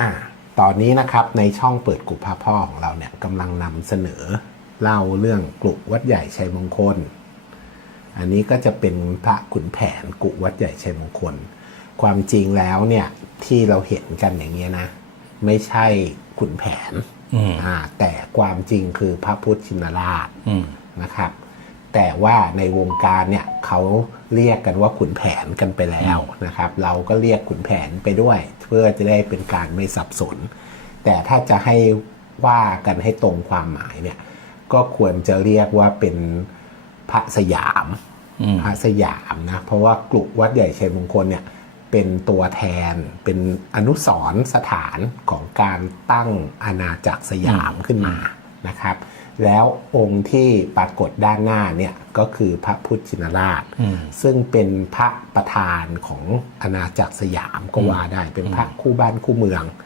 อ่าตอนนี้นะครับในช่องเปิดกุพระพ่อของเราเนี่ยกำลังนำเสนอเล่าเรื่องกลุวัดใหญ่ชัยมงคล อันนี้ก็จะเป็นพระขุนแผนกุวัดใหญ่ชัยมงคล ความจริงแล้วเนี่ยที่เราเห็นกันอย่างเงี้ยนะ ไม่ใช่ขุนแผนอืมอ่าแต่ความจริงคือพระพุทธชินราชอืมนะครับ แต่ว่าในวงการเนี่ยเขาเรียกกันว่าขุนแผนกันไปแล้วนะครับ เราก็เรียกขุนแผนไปด้วย เพื่อจะได้เป็นการไม่สับสน แต่ถ้าจะให้ว่ากันให้ตรงความหมายเนี่ยก็ควรจะเรียกว่าเป็นพระสยามอืมพระสยามนะเพราะว่ากลุวัดใหญ่ชัยมงคลเนี่ยเป็นตัวแทนเป็นอนุสรณ์สถานของการตั้งอาณาจักรสยามขึ้นมานะครับ แล้วองค์ที่ปรากฏด้านหน้าเนี่ยก็คือพระพุทธชินราชอืมซึ่งเป็นพระประธานของอาณาจักรสยามก็ว่าได้ เป็นพระคู่บ้านคู่เมือง